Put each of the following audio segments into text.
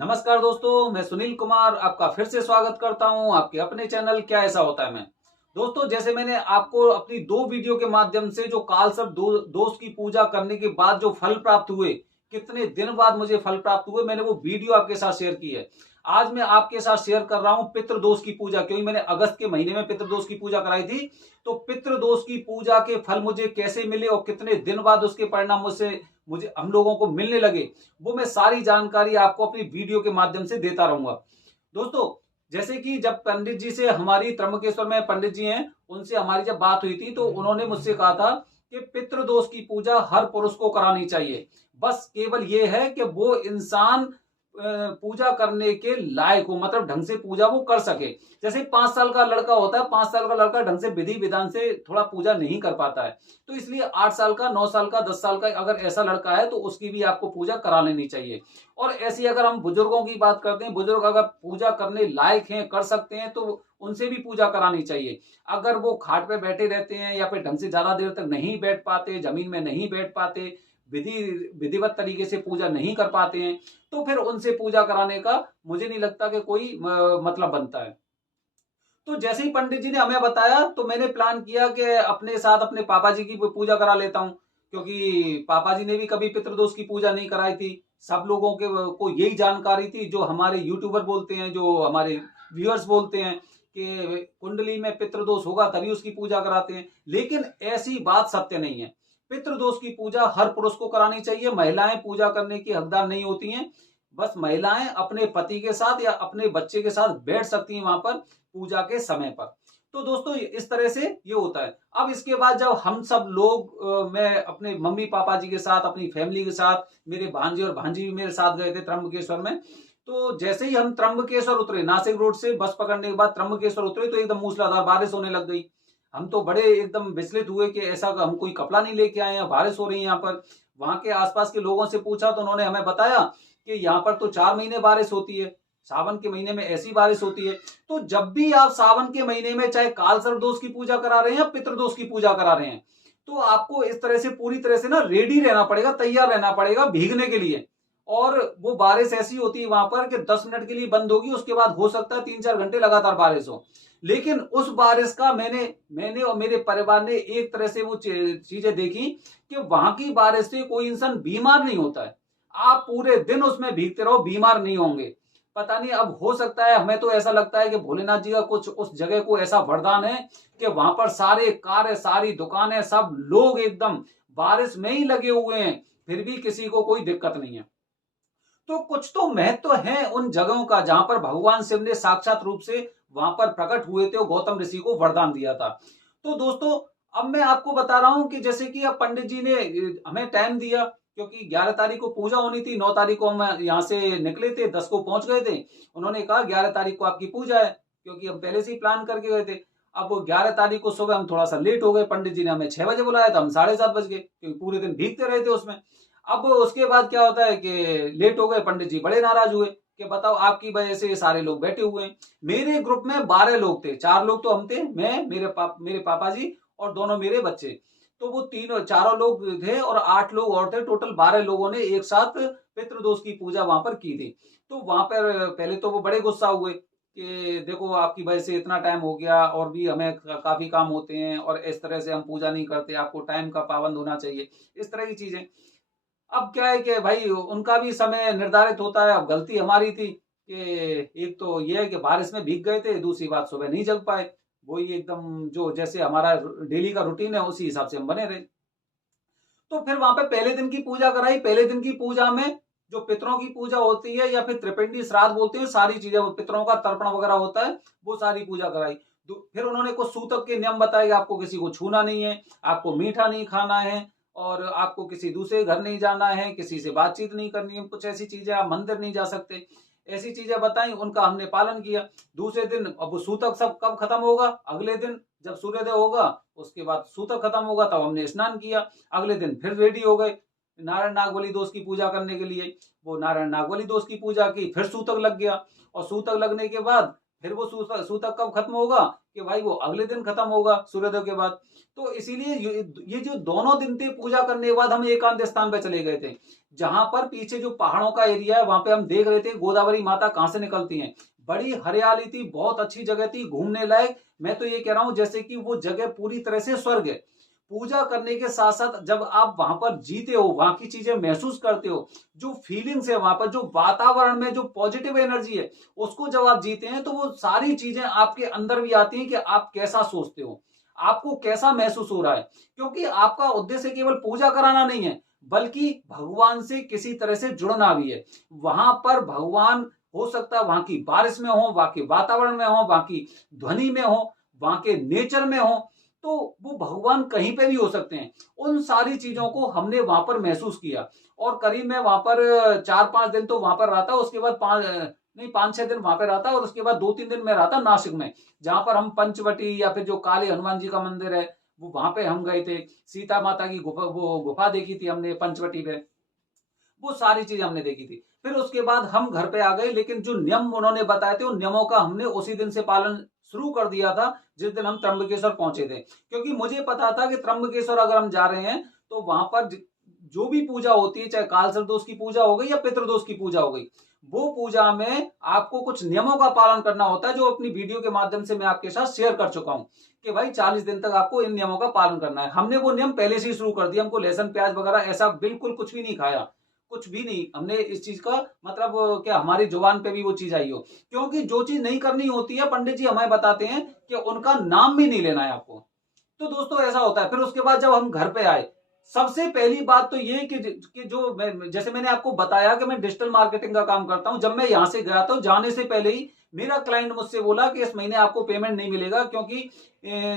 नमस्कार दोस्तों, मैं सुनील कुमार आपका फिर से स्वागत करता हूं आपके अपने चैनल क्या ऐसा होता है में। दोस्तों, जैसे मैंने आपको अपनी दो वीडियो के माध्यम से जो कालसर्प दोष की पूजा करने के बाद जो फल प्राप्त हुए, कितने दिन बाद मुझे फल प्राप्त हुए, मैंने वो वीडियो आपके साथ शेयर की है। आज मैं आपके साथ शेयर कर रहा हूं पितृदोष की पूजा, क्योंकि मैंने अगस्त के महीने में पितृदोष की पूजा कराई थी। तो पितृदोष की पूजा के फल मुझे कैसे मिले और कितने दिन बाद उसके परिणाम मुझसे मुझे हम लोगों को मिलने लगे, वो मैं सारी जानकारी आपको अपनी वीडियो के माध्यम से देता रहूंगा। दोस्तों, जैसे कि जब पंडित जी से हमारी त्र्यंबकेश्वर में पंडित जी हैं, उनसे हमारी जब बात हुई थी तो उन्होंने मुझसे कहा था कि पितृदोष की पूजा हर पुरुष को करानी चाहिए। बस केवल ये है कि वो इंसान पूजा करने के लायक हो, मतलब ढंग से पूजा वो कर सके। जैसे 5 साल का लड़का होता है, 5 साल का लड़का ढंग से विधि विधान से थोड़ा पूजा नहीं कर पाता है, तो इसलिए 8 साल का, 9 साल का, 10 साल का अगर ऐसा लड़का है तो उसकी भी आपको पूजा करा लेनी चाहिए। और ऐसी अगर हम बुजुर्गों की बात करते हैं, बुजुर्ग अगर पूजा करने लायक हैं, कर सकते हैं, तो उनसे भी पूजा करानी चाहिए। अगर वो खाट पे बैठे रहते हैं या फिर ढंग से ज्यादा देर तक नहीं बैठ पाते, जमीन में नहीं बैठ पाते, विधि विधिवत तरीके से पूजा नहीं कर पाते हैं, तो फिर उनसे पूजा कराने का मुझे नहीं लगता कि कोई मतलब बनता है। तो जैसे ही पंडित जी ने हमें बताया तो मैंने प्लान किया कि अपने साथ अपने पापा जी की पूजा करा लेता हूँ, क्योंकि पापा जी ने भी कभी पितृदोष की पूजा नहीं कराई थी। सब लोगों के को यही जानकारी थी, जो हमारे यूट्यूबर बोलते हैं, जो हमारे व्यूअर्स बोलते हैं कि कुंडली में पितृदोष होगा तभी उसकी पूजा कराते हैं, लेकिन ऐसी बात सत्य नहीं है। पितृदोष की पूजा हर पुरुष को करानी चाहिए, महिलाएं पूजा करने की हकदार नहीं होती हैं। बस महिलाएं अपने पति के साथ या अपने बच्चे के साथ बैठ सकती हैं वहां पर पूजा के समय पर। तो दोस्तों, इस तरह से ये होता है। अब इसके बाद जब हम सब लोग मैं अपने मम्मी पापा जी के साथ, अपनी फैमिली के साथ, मेरे भांजे और भांजी भी मेरे साथ गए थे त्र्यंबकेश्वर में। तो जैसे ही हम त्र्यंबकेश्वर उतरे, नासिक रोड से बस पकड़ने के बाद त्र्यंबकेश्वर उतरे, तो एकदम मूसलाधार बारिश होने लग गई। हम तो बड़े एकदम विचलित हुए कि ऐसा हम कोई कपड़ा नहीं लेके आए हैं, बारिश हो रही है यहाँ पर। वहां के आसपास के लोगों से पूछा तो उन्होंने हमें बताया कि यहाँ पर तो 4 महीने बारिश होती है, सावन के महीने में ऐसी बारिश होती है। तो जब भी आप सावन के महीने में चाहे कालसर्प दोष की पूजा करा रहे हैं या पितृदोष की पूजा करा रहे हैं, तो आपको इस तरह से पूरी तरह से ना रेडी रहना पड़ेगा, तैयार रहना पड़ेगा भीगने के लिए। और वो बारिश ऐसी होती है वहां पर कि 10 मिनट के लिए बंद होगी, उसके बाद हो सकता है 3-4 घंटे लगातार बारिश हो। लेकिन उस बारिश का मैंने मैंने और मेरे परिवार ने एक तरह से वो चीजें देखी कि वहां की बारिश से कोई इंसान बीमार नहीं होता है। आप पूरे दिन उसमें भीगते रहो, बीमार नहीं होंगे। पता नहीं, अब हो सकता है, हमें तो ऐसा लगता है कि भोलेनाथ जी का कुछ उस जगह को ऐसा वरदान है कि वहां पर सारे कार्य, सारी दुकानें, सब लोग एकदम बारिश में ही लगे हुए हैं, फिर भी किसी को कोई दिक्कत नहीं है। तो कुछ तो महत्व है उन जगहों का जहां पर भगवान शिव ने साक्षात रूप से वहां पर प्रकट हुए थे और गौतम ऋषि को वरदान दिया था। तो दोस्तों, अब मैं आपको बता रहा हूं कि जैसे कि अब पंडित जी ने हमें टाइम दिया, क्योंकि 11 तारीख को पूजा होनी थी, 9 तारीख को हम यहाँ से निकले थे, 10 को पहुंच गए थे। उन्होंने कहा 11 तारीख को आपकी पूजा है, क्योंकि हम पहले से ही प्लान करके गए थे। अब 11 तारीख को सुबह हम थोड़ा सा लेट हो गए, पंडित जी ने हमें 6 बजे बुलाया था, हम 7:30 बज गए, क्योंकि पूरे दिन भीगते रहे थे उसमें। अब उसके बाद क्या होता है कि लेट हो गए, पंडित जी बड़े नाराज हुए कि बताओ आपकी वजह से ये सारे लोग बैठे हुए हैं। मेरे ग्रुप में 12 लोग थे, 4 लोग तो हम थे, मैं, मेरे पापा जी और दोनों मेरे बच्चे। तो वो तीनों चारों लोग थे और 8 लोग और थे, टोटल 12 लोगों ने एक साथ पितृदोष की पूजा वहां पर की थी। तो वहां पर पहले तो वो बड़े गुस्सा हुए कि देखो आपकी वजह से इतना टाइम हो गया और भी हमें काफी काम होते हैं और इस तरह से हम पूजा नहीं करते, आपको टाइम का पाबंद होना चाहिए, इस तरह की चीजें। अब क्या है कि भाई उनका भी समय निर्धारित होता है, अब गलती हमारी थी कि एक तो ये है कि बारिश में भीग गए थे, दूसरी बात सुबह नहीं जग पाए। वही एकदम जो जैसे हमारा डेली का रूटीन है उसी हिसाब से हम बने रहे। तो फिर वहां पे पहले दिन की पूजा कराई। पहले दिन की पूजा में जो पितरों की पूजा होती है या फिर त्रिपिंडी श्राद्ध बोलते हैं, सारी चीजें, पितरों का तर्पण वगैरह होता है, वो सारी पूजा कराई। फिर उन्होंने कुछ सूतक के नियम बताए कि आपको किसी को छूना नहीं है, आपको मीठा नहीं खाना है, और आपको किसी दूसरे घर नहीं जाना है, किसी से बातचीत नहीं करनी है, कुछ ऐसी चीजें, आप मंदिर नहीं जा सकते, ऐसी चीजें बताई, उनका हमने पालन किया। दूसरे दिन अब सूतक सब कब खत्म होगा, अगले दिन जब सूर्योदय होगा उसके बाद सूतक खत्म होगा, तब हमने स्नान किया। अगले दिन फिर रेडी हो गए नारायण नागबली दोष की पूजा करने के लिए। वो नारायण नागबली दोष की पूजा की, फिर सूतक लग गया, और सूतक लगने के बाद फिर वो सूतक कब खत्म होगा कि भाई वो अगले दिन खत्म होगा सूर्योदय के बाद। तो इसीलिए ये जो दोनों दिन थे पूजा करने के बाद हम एकांत स्थान पे चले गए थे, जहां पर पीछे जो पहाड़ों का एरिया है वहां पे हम देख रहे थे गोदावरी माता कहां से निकलती हैं। बड़ी हरियाली थी, बहुत अच्छी जगह थी घूमने लायक। मैं तो ये कह रहा हूं जैसे कि वो जगह पूरी तरह से स्वर्ग है। पूजा करने के साथ साथ जब आप वहां पर जीते हो, वहां की चीजें महसूस करते हो, जो फीलिंग्स है वहां पर, जो वातावरण में जो पॉजिटिव एनर्जी है, उसको जब आप जीते हैं तो वो सारी चीजें आपके अंदर भी आती हैं कि आप कैसा सोचते हो, आपको कैसा महसूस हो रहा है। क्योंकि आपका उद्देश्य केवल पूजा कराना नहीं है, बल्कि भगवान से किसी तरह से जुड़ना भी है। वहां पर भगवान हो सकता है वहां की बारिश में हो, वहां के वातावरण में हो, वहां की ध्वनि में हो, वहां के नेचर में हो, तो वो भगवान कहीं पे भी हो सकते हैं। उन सारी चीजों को हमने वहां पर महसूस किया। और करीब मैं वहां पर 4-5 दिन तो वहां पर रहा था, उसके बाद 5-6 दिन वहां पर रहा था, और उसके बाद 2-3 दिन में रहा था नासिक में, जहां पर हम पंचवटी या फिर जो काले हनुमान जी का मंदिर है वो वहां पे हम गए थे। सीता माता की गुफा, वो गुफा देखी थी हमने पंचवटी पे। वो सारी चीज हमने देखी थी। फिर उसके बाद हम घर पे आ गए, लेकिन जो नियम उन्होंने बताए थे उन नियमों का हमने उसी दिन से पालन शुरू कर दिया था जिस दिन हम त्र्यंबकेश्वर पहुंचे थे। क्योंकि मुझे पता था कि त्र्यंबकेश्वर अगर हम जा रहे हैं तो वहां पर जो भी पूजा होती है, चाहे कालसर्प दोष की पूजा हो गई या पितृदोष की पूजा हो गई, वो पूजा में आपको कुछ नियमों का पालन करना होता है, जो अपनी वीडियो के माध्यम से मैं आपके साथ शेयर कर चुका हूं कि भाई 40 दिन तक आपको इन नियमों का पालन करना है। हमने वो नियम पहले से ही शुरू कर दिया। हमको लहसुन प्याज वगैरह ऐसा बिल्कुल कुछ भी नहीं खाया, कुछ भी नहीं हमने इस चीज का मतलब क्या हमारी जुबान पे भी वो चीज आई हो। क्योंकि जो चीज नहीं करनी होती है पंडित जी हमें बताते हैं कि उनका नाम भी नहीं लेना है आपको। तो दोस्तों ऐसा होता है। फिर उसके बाद जब हम घर पे आए, सबसे पहली बात तो ये कि जो जैसे मैंने आपको बताया कि मैं डिजिटल मार्केटिंग का काम करता हूं। जब मैं यहां से गया तो जाने से पहले ही मेरा क्लाइंट मुझसे बोला कि इस महीने आपको पेमेंट नहीं मिलेगा, क्योंकि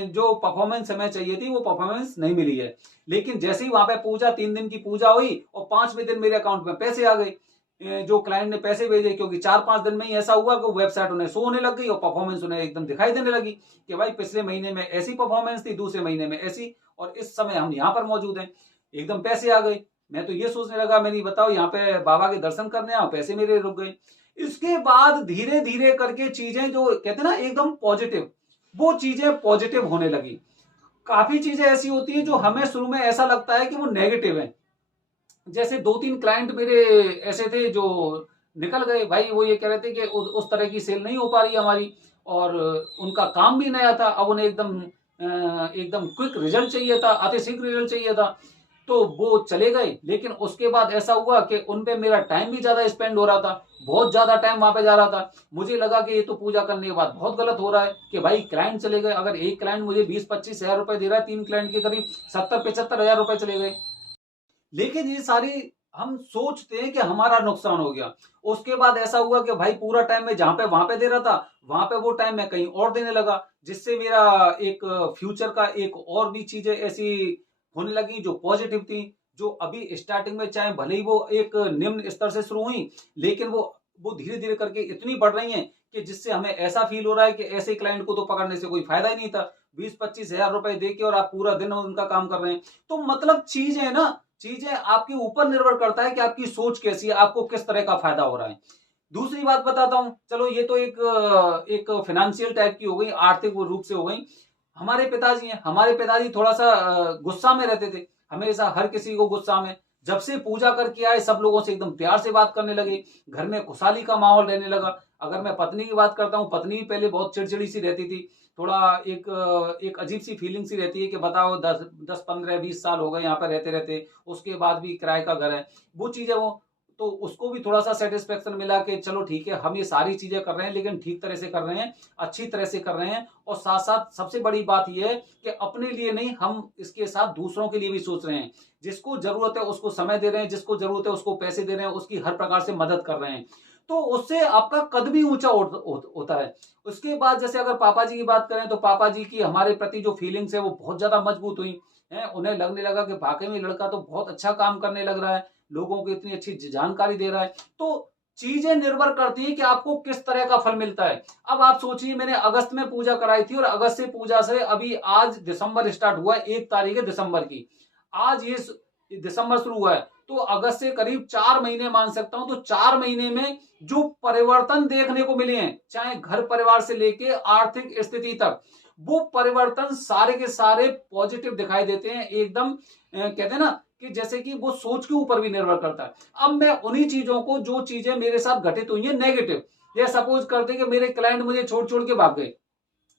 जो परफॉर्मेंस हमें चाहिए थी वो परफॉर्मेंस नहीं मिली है। लेकिन जैसे ही वहां पे पूजा, 3 दिन की पूजा हुई और 5वें दिन मेरे अकाउंट में पैसे आ गए। जो क्लाइंट ने पैसे भेजे, क्योंकि 4-5 दिन में ही ऐसा हुआ कि वेबसाइट उन्हें शो होने लग गई और परफॉर्मेंस उन्हें एकदम दिखाई देने लगी कि भाई पिछले महीने में ऐसी परफॉर्मेंस थी, दूसरे महीने में ऐसी, और इस समय हम यहाँ पर मौजूद हैं। एकदम पैसे आ गए। मैं तो ये सोचने लगा, मैंने बताओ यहाँ पे बाबा के दर्शन करने आओ, पैसे मेरे रुक गए। इसके बाद धीरे धीरे करके चीजें जो कहते हैं ना एकदम पॉजिटिव, वो चीजें पॉजिटिव होने लगी। काफी चीजें ऐसी होती है जो हमें शुरू में ऐसा लगता है कि वो नेगेटिव है। जैसे 2-3 क्लाइंट मेरे ऐसे थे जो निकल गए भाई। वो ये कह रहे थे कि उस तरह की सेल नहीं हो पा रही हमारी, और उनका काम भी नया था। अब उन्हें एकदम क्विक रिजल्ट चाहिए था, अति शीघ्र रिजल्ट चाहिए था, तो वो चले गए। लेकिन उसके बाद ऐसा हुआ कि उन पे मेरा टाइम भी ज्यादा स्पेंड हो रहा था, बहुत ज्यादा टाइम वहां पे जा रहा था। मुझे लगा कि ये तो पूजा करने के बाद बहुत गलत हो रहा है कि भाई क्लाइंट चले गए। अगर एक क्लाइंट मुझे 20-25 हजार रुपए दे रहा है, 3 क्लाइंट के करीब 70-75 हजार रुपए चले गए। लेकिन ये सारी हम सोचते हैं कि हमारा नुकसान हो गया। उसके बाद ऐसा हुआ कि भाई पूरा टाइम मैं जहां पे वहां पे दे रहा था, वहां पे वो टाइम मैं कहीं और देने लगा, जिससे मेरा एक फ्यूचर का एक और भी चीजें ऐसी होने लगी जो पॉजिटिव थी, जो अभी स्टार्टिंग में चाहे भले ही वो एक निम्न स्तर से शुरू हुई, लेकिन वो धीरे धीरे करके इतनी बढ़ रही हैं कि जिससे हमें ऐसा फील हो रहा है कि ऐसे क्लाइंट को तो पकड़ने से कोई फायदा ही नहीं था। 20-25 हजार रुपए दे के और आप पूरा दिन उनका काम कर रहे हैं। तो मतलब चीजें ना, चीजें आपके ऊपर निर्भर करता है कि आपकी सोच कैसी है, आपको किस तरह का फायदा हो रहा है। दूसरी बात बताता हूं, चलो ये तो एक फाइनेंशियल टाइप की हो गई, आर्थिक रूप से हो गई। हमारे पिताजी हैं, हमारे पिताजी थोड़ा सा गुस्सा में रहते थे, हमेशा हर किसी को गुस्सा में। जब से पूजा करके आए सब लोगों से एकदम प्यार से बात करने लगे, घर में खुशहाली का माहौल रहने लगा। अगर मैं पत्नी की बात करता हूँ, पत्नी पहले बहुत चिड़चिड़ी सी रहती थी, थोड़ा एक अजीब सी फीलिंग सी रहती है कि बताओ 10-15-20 साल हो गए यहाँ पर रहते रहते, उसके बाद भी किराए का घर है। वो चीजें वो तो उसको भी थोड़ा सा सेटिस्फेक्शन मिला कि चलो ठीक है, हम ये सारी चीजें कर रहे हैं लेकिन ठीक तरह से कर रहे हैं, अच्छी तरह से कर रहे हैं। और साथ साथ सबसे बड़ी बात यह है कि अपने लिए नहीं, हम इसके साथ दूसरों के लिए भी सोच रहे हैं। जिसको जरूरत है उसको समय दे रहे हैं, जिसको जरूरत है उसको पैसे दे रहे हैं, उसकी हर प्रकार से मदद कर रहे हैं। तो उससे आपका कद भी ऊंचा होता है। उसके बाद जैसे अगर पापा जी की बात करें तो पापा जी की हमारे प्रति जो फीलिंग्स है वो बहुत ज्यादा मजबूत हुई है। उन्हें लगने लगा कि वाकई में लड़का तो बहुत अच्छा काम करने लग रहा है, लोगों को इतनी अच्छी जानकारी दे रहा है। तो चीजें निर्भर करती है कि आपको किस तरह का फल मिलता है। अब आप सोचिए, मैंने अगस्त में पूजा कराई थी और अगस्त से पूजा से अभी आज दिसंबर स्टार्ट हुआ है, 1 तारीख है दिसंबर की। आज ये दिसंबर शुरू हुआ है, तो अगस्त से करीब 4 महीने मान सकता हूं। तो 4 महीने में जो परिवर्तन देखने को मिले हैं, चाहे घर परिवार से लेके आर्थिक स्थिति तक, वो परिवर्तन सारे के सारे पॉजिटिव दिखाई देते हैं। एकदम कहते हैं ना कि जैसे कि वो सोच के ऊपर भी निर्भर करता है। अब मैं उन्हीं चीजों को, जो चीजें मेरे साथ घटित हुई है नेगेटिव, या सपोज करते कि मेरे क्लाइंट मुझे छोड़ छोड़ के भाग गए,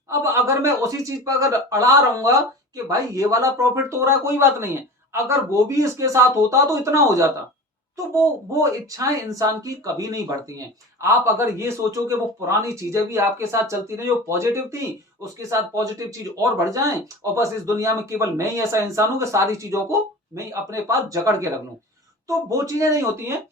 अब अगर मैं उसी चीज पर अगर अड़ा रहूंगा कि भाई ये वाला प्रॉफिट तो हो रहा है, कोई बात नहीं है, अगर वो भी इसके साथ होता तो इतना हो जाता, तो वो इच्छाएं इंसान की कभी नहीं बढ़ती हैं। आप अगर ये सोचो कि वो पुरानी चीजें भी आपके साथ चलती रही, जो पॉजिटिव थी, उसके साथ पॉजिटिव चीज और बढ़ जाएं, और बस इस दुनिया में केवल मैं ही ऐसा इंसान हूं कि सारी चीजों को मैं अपने पास जकड़ के रख लूं, तो वो चीजें नहीं होती हैं।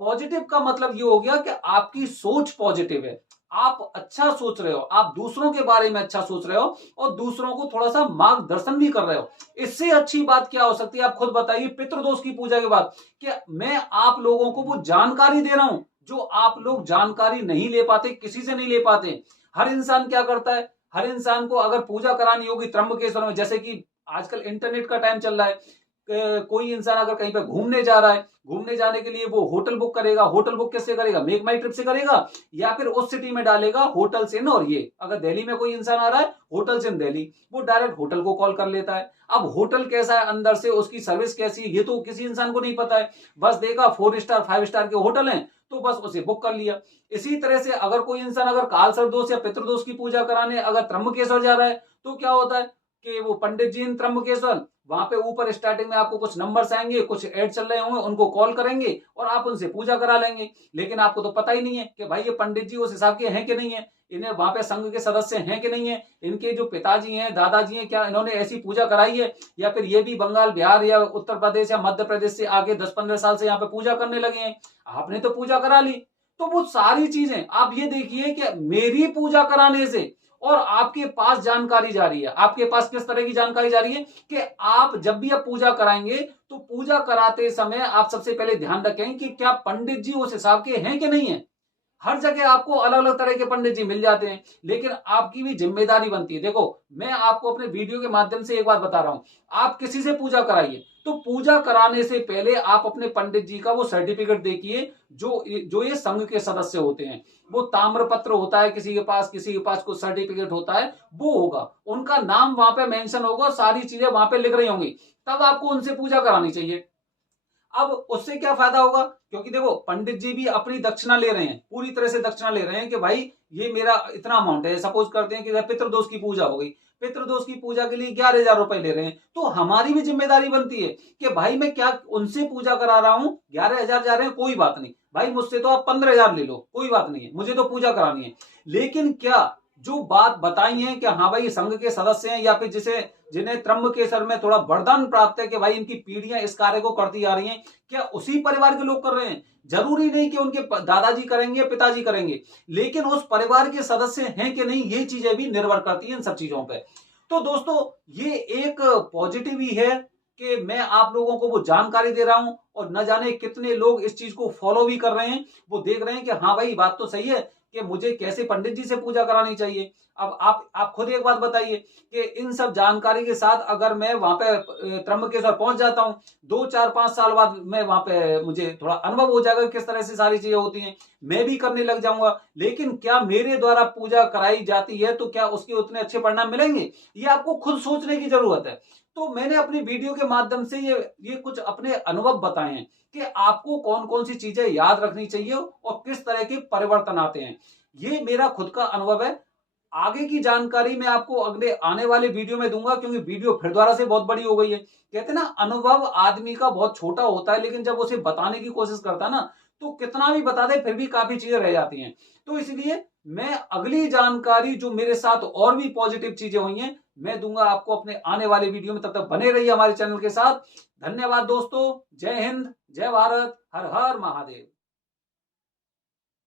पॉजिटिव का मतलब ये हो गया कि आपकी सोच पॉजिटिव है, आप अच्छा सोच रहे हो, आप दूसरों के बारे में अच्छा सोच रहे हो, और दूसरों को थोड़ा सा मार्गदर्शन भी कर रहे हो। इससे अच्छी बात क्या हो सकती है, आप खुद बताइए। पितृदोष की पूजा के बाद कि मैं आप लोगों को वो जानकारी दे रहा हूं जो आप लोग जानकारी नहीं ले पाते, किसी से नहीं ले पाते। हर इंसान क्या करता है, हर इंसान को अगर पूजा करानी होगी त्र्यंबकेश्वर में, जैसे कि आजकल इंटरनेट का टाइम चल रहा है, कोई इंसान अगर कहीं पे घूमने जा रहा है, घूमने जाने के लिए वो होटल बुक करेगा। होटल बुक किससे करेगा, मेक माई ट्रिप से करेगा, या फिर उस सिटी में डालेगा होटल इन। और ये अगर दिल्ली में कोई इंसान आ रहा है, होटल इन दिल्ली, वो डायरेक्ट होटल को कॉल कर लेता है। अब होटल कैसा है अंदर से, उसकी सर्विस कैसी है, ये तो किसी इंसान को नहीं पता है। बस देखा 4 स्टार 5 स्टार के होटल हैं, तो बस उसे बुक कर लिया। इसी तरह से अगर कोई इंसान अगर कालसर्प दोष या पितृदोष की पूजा कराने अगर त्र्यंबकेश्वर जा रहा है, तो क्या होता है कि वो पंडित जी इन त्र्यंबकेश्वर, वहां पे ऊपर स्टार्टिंग में आपको कुछ नंबर्स आएंगे, कुछ ऐड चल रहे होंगे, उनको कॉल करेंगे और आप उनसे पूजा करा लेंगे। लेकिन आपको तो पता ही नहीं है कि भाई ये पंडित जी उस हिसाब के हैं कि नहीं है, इन्हें वहां पे संघ के सदस्य हैं कि नहीं है, इनके जो पिताजी हैं, दादाजी हैं, क्या इन्होंने ऐसी पूजा कराई है, या फिर ये भी बंगाल, बिहार या उत्तर प्रदेश या मध्य प्रदेश से आगे 10-15 साल से यहाँ पे पूजा करने लगे हैं। आपने तो पूजा करा ली। तो वो सारी चीजें आप ये देखिए कि मेरी पूजा कराने से और आपके पास जानकारी जा रही है। आपके पास किस तरह की जानकारी जा रही है कि आप जब भी आप पूजा कराएंगे, तो पूजा कराते समय आप सबसे पहले ध्यान रखें कि क्या पंडित जी उस हिसाब के हैं कि नहीं है। हर जगह आपको अलग अलग तरह के पंडित जी मिल जाते हैं, लेकिन आपकी भी जिम्मेदारी बनती है। देखो, मैं आपको अपने वीडियो के माध्यम से एक बात बता रहा हूं, आप किसी से पूजा कराइए, तो पूजा कराने से पहले आप अपने पंडित जी का वो सर्टिफिकेट देखिए, जो ये संघ के सदस्य होते हैं। वो ताम्र पत्र होता है किसी के पास कुछ सर्टिफिकेट होता है, वो होगा, उनका नाम वहां पे मेंशन होगा, सारी चीजें वहां पे लिख रही होंगी, तब आपको उनसे पूजा करानी चाहिए। अब उससे क्या फायदा होगा, क्योंकि देखो पंडित जी भी अपनी दक्षिणा ले रहे हैं, पूरी तरह से दक्षिणा ले रहे हैं कि भाई ये मेरा इतना अमाउंट है। सपोज करते हैं कि पितृदोष की पूजा हो गई, पितृदोष की पूजा के लिए 11,000 रुपए ले रहे हैं, तो हमारी भी जिम्मेदारी बनती है कि भाई मैं क्या उनसे पूजा करा रहा हूं, 11,000 जा रहे हैं, कोई बात नहीं भाई, मुझसे तो आप 15,000 ले लो, कोई बात नहीं है, मुझे तो पूजा करानी है। लेकिन क्या जो बात बताई है कि हाँ भाई संघ के सदस्य हैं, या फिर जिन्हें त्र्यंबकेश्वर में थोड़ा वरदान प्राप्त है कि भाई इनकी पीढ़ियां इस कार्य को करती आ रही हैं, क्या उसी परिवार के लोग कर रहे हैं? जरूरी नहीं कि उनके दादाजी करेंगे, पिताजी करेंगे, लेकिन उस परिवार के सदस्य हैं कि नहीं, ये चीजें भी निर्भर करती हैं इन सब चीजों पर। तो दोस्तों, ये एक पॉजिटिव ही है कि मैं आप लोगों को वो जानकारी दे रहा हूं, और न जाने कितने लोग इस चीज को फॉलो भी कर रहे हैं। वो देख रहे हैं कि हाँ भाई बात तो सही है कि मुझे कैसे पंडित जी से पूजा करानी चाहिए। अब आप खुद एक बात बताइए कि इन सब जानकारी के साथ अगर मैं वहां पे त्र्यंबकेश्वर पहुंच जाता हूं, 2-4-5 साल बाद मैं वहां पे, मुझे थोड़ा अनुभव हो जाएगा किस तरह से सारी चीजें होती हैं, मैं भी करने लग जाऊंगा। लेकिन क्या मेरे द्वारा पूजा कराई जाती है तो क्या उसके उतने अच्छे परिणाम मिलेंगे, ये आपको खुद सोचने की जरूरत है। तो मैंने अपनी वीडियो के माध्यम से ये कुछ अपने अनुभव बताए हैं कि आपको कौन कौन सी चीजें याद रखनी चाहिए और किस तरह के परिवर्तन आते हैं। ये मेरा खुद का अनुभव है। आगे की जानकारी मैं आपको अगले आने वाले वीडियो में दूंगा, क्योंकि वीडियो फिर दोबारा से बहुत बड़ी हो गई है। कहते हैं ना, अनुभव आदमी का बहुत छोटा होता है, लेकिन जब उसे बताने की कोशिश करता है ना, तो कितना भी बता दे फिर भी काफी चीजें रह जाती हैं। तो इसलिए मैं अगली जानकारी जो मेरे साथ और भी पॉजिटिव चीजें हुई हैं, मैं दूंगा आपको अपने आने वाले वीडियो में। तब तक बने रहिए हमारे चैनल के साथ। धन्यवाद दोस्तों, जय हिंद, जय भारत, हर हर महादेव।